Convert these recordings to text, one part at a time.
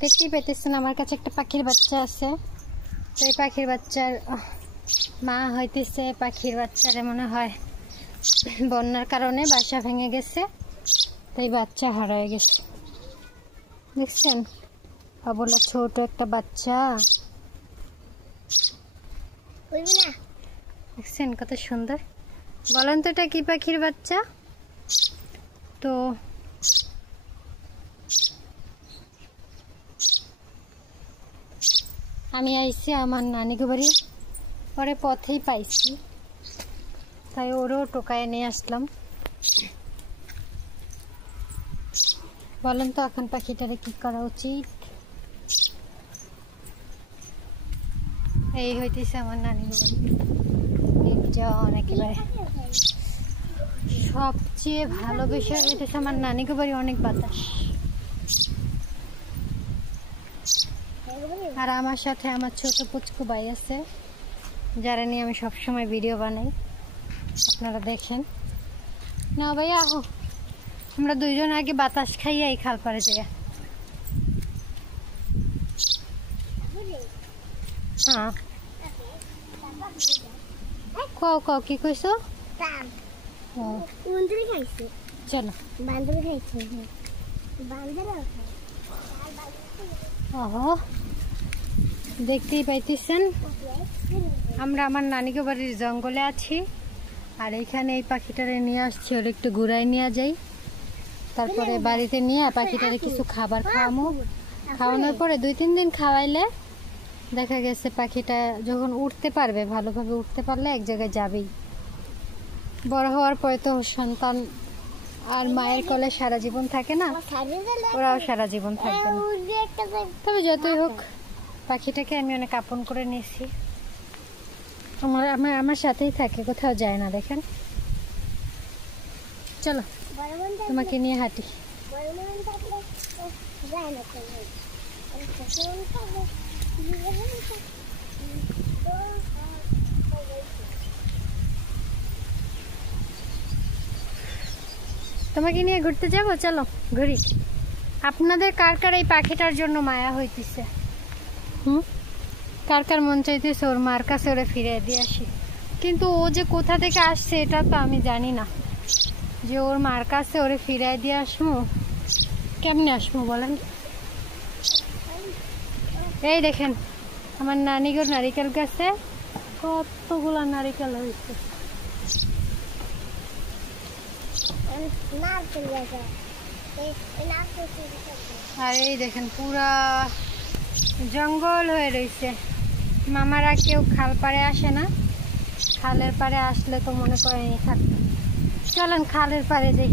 দেখতেই পাইতেছেন আমার কাছে একটা পাখির বাচ্চা আছে। তো এই পাখির বাচ্চার মা হইতেছে, পাখির বাচ্চারে মনে হয় বন্যার কারণে বাসা ভেঙে গেছে, তাই বাচ্চা হারায় গেছে। দেখছেন অবলা ছোট একটা বাচ্চা, দেখছেন কত সুন্দর। বলেন তো এটা কি পাখির বাচ্চা? তো আমি আইছি আমার নানিকে বাড়ি, পরে পথেই পাইছি, তাই ওরও টোকায় নিয়ে আসলাম। বলেন তো এখন পাখিটারে কি করা উচিত? এই হইতেছে আমার নানির বাড়ি, নির্জন একেবারে। সবচেয়ে ভালো বিষয় হইতেছে আমার নানিকে বাড়ি অনেক বাতাস, আর আমার সাথে আমার ছোট পুচকু ভাই আছে, যারা নিয়ে আমি সবসময় ভিডিও বানাই, আপনারা দেখেন। না ভাইয়া আহো, আমরা দুইজন আগে বাতাস খাইয়া এই খাল পাড়ে যাই। হ্যাঁ কও কও কি কইছো? চলো দেখতেই পাইতেছেন আমরা আমার নানিকে বাড়ির জঙ্গলে আছি, আর এইখানে এই পাখিটারে নিয়ে আসছি, ওর একটু ঘুরাই নিয়ে যাই, তারপরে বাড়িতে নিয়ে পাখিটারে কিছু খাবার খাওয়ামো। খাওয়ানোর পরে 2-3 দিন খাওয়াইলে দেখা গেছে পাখিটা যখন উঠতে পারবে, ভালোভাবে উঠতে পারলে এক জায়গায় যাবেই। বড় হওয়ার পরে তো সন্তান আর মায়ের কোলে সারা জীবন থাকে না, ওরাও সারা জীবন থাকবে না। তবে যতই হোক পাখিটাকে আমি অনেক আপন করে নিয়েছি, আমার সাথেই থাকে, কোথাও যায় না। দেখেন চলো তোমাকে নিয়ে হাঁটি। তোমাকে নিয়ে ঘুরতে যাবো, চলো ঘুরি। আপনাদের কার কার এই পাখিটার জন্য মায়া হইতেছে? কার কার মন চাইতেছে ওর মার কাছে ওরে ফিরে দিয়ে আসি? কিন্তু ও যে কোথা থেকে আসছে এটা তো আমি জানি না, যে ওর মার কাছে ওরে ফিরে দিয়ে আসবো। কেমনে আসবো বলেন? এই দেখেন আমার নানিগোর নারিকেল গাছে কতগুলা নারিকেল হয়েছে। আর এই দেখেন পুরা জঙ্গল হয়ে রয়েছে। মামারা কেউ খাল পাড়ে আসে না, খালের পাড়ে আসলে তো মনে করেন থাকতো। চলেন খালের পাড়ে যাই,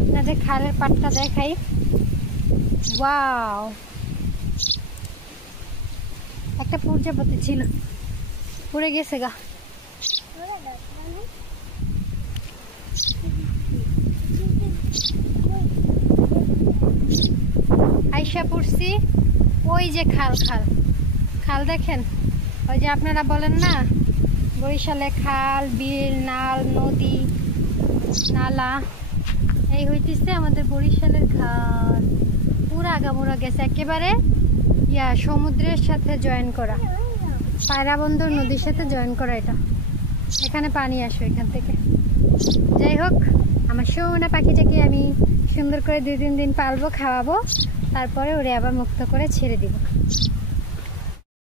আপনাদের খালের পাড়টা দেখাই। ওয়াও, একটা প্রজাপতি ছিল, উড়ে গেছে গা। আইসা পড়ছি ওই যে খাল, খাল খাল দেখেন, ওই যে আপনারা বলেন না বরিশালে খাল, বিল, নাল, নদী, নালা, এই হইতেছে আমাদের বরিশালের খাল। পুরা আগামোড়া গেছে একেবারে সমুদ্রের সাথে জয়েন করা, পায়রাবন্দর নদীর সাথে জয়েন করা। এটা এখানে পানি আসে এখান থেকে। যাই হোক, আমার সোনা পাখিটাকে আমি সুন্দর করে 2-3 দিন পালবো, খাওয়াবো, তারপরে ওরে আবার মুক্ত করে ছেড়ে দিব।